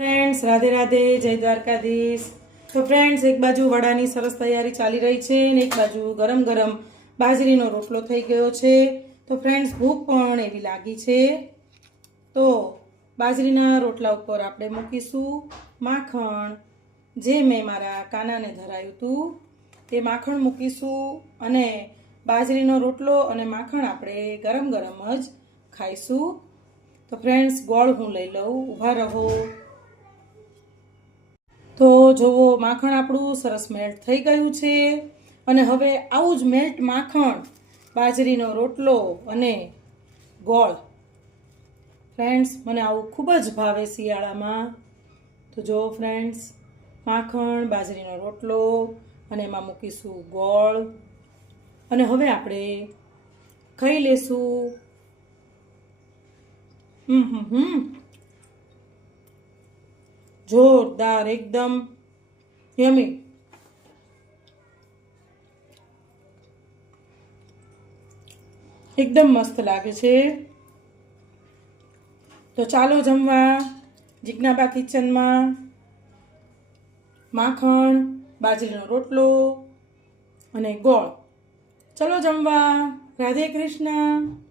Friends, Radhe Radhe, જય દ્વારકાધીશ. તો friends, એક બાજુ વડાની સરસ તૈયારી ચાલી રહી છે અને એક બાજુ ગરમ ગરમ બાજરીનો રોટલો થઈ ગયો છે. તો ફ્રેન્ડ્સ, ભૂખ પણ એવી લાગી છે. તો બાજરીના રોટલા ઉપર આપણે મૂકીશું માખણ. જે મેં મારા કાનાને ધરાયું હતું તે માખણ મૂકીશું અને બાજરીનો રોટલો અને માખણ આપણે ગરમ ગરમ જ ખાઈશું. તો ફ્રેન્ડ્સ, ગોળ હું લઈ લઉં, ઊભા રહો. તો જુઓ, માખણ આપણું સરસ મેલ્ટ થઈ ગયું છે અને હવે આવું જ મેલ્ટ માખણ, બાજરીનો રોટલો અને ગોળ. ફ્રેન્ડ્સ, મને આવું ખૂબ જ ભાવે શિયાળામાં. તો જો ફ્રેન્ડ્સ, માખણ, બાજરીનો રોટલો અને એમાં મૂકીશું ગોળ અને હવે આપણે ખાઈ લેશું. જોરદાર, એકદમ યમી. એકદમ મસ્ત લાગે છે. તો ચાલો જમવા જીજ્ઞાબા કિચનમાં. માખણ, બાજરીનો રોટલો અને ગોળ. ચલો જમવા. રાધે કૃષ્ણ.